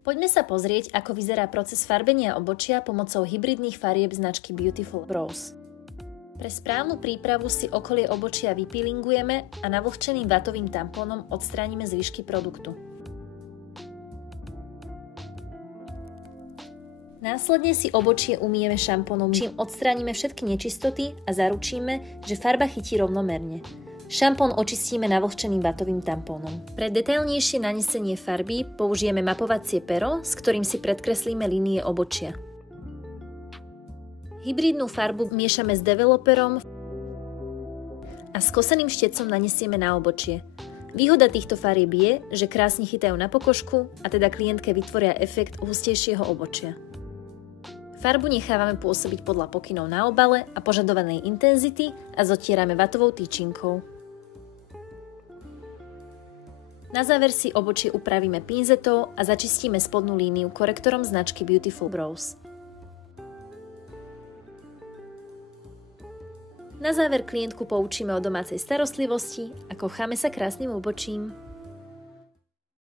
Poďme sa pozrieť, ako vyzerá proces farbenia obočia pomocou hybridných farieb značky Beautiful Brows. Pre správnu prípravu si okolie obočia vypilingujeme a navlhčeným vatovým tampónom odstránime zvyšky produktu. Následne si obočie umyjeme šampónom, čím odstránime všetky nečistoty a zaručíme, že farba chytí rovnomerne. Šampón očistíme navlhčeným vatovým tampónom. Pre detailnejšie nanesenie farby použijeme mapovacie pero, s ktorým si predkreslíme línie obočia. Hybridnú farbu miešame s developerom a skoseným štecom nanesieme na obočie. Výhoda týchto farieb je, že krásne chytajú na pokožku a teda klientke vytvoria efekt hustejšieho obočia. Farbu nechávame pôsobiť podľa pokynov na obale a požadovanej intenzity a zotierame vatovou tyčinkou. Na záver si obočie upravíme pinzetou a začistíme spodnú líniu korektorom značky Beautiful Brows. Na záver klientku poučíme o domácej starostlivosti a kocháme sa krásnym obočím.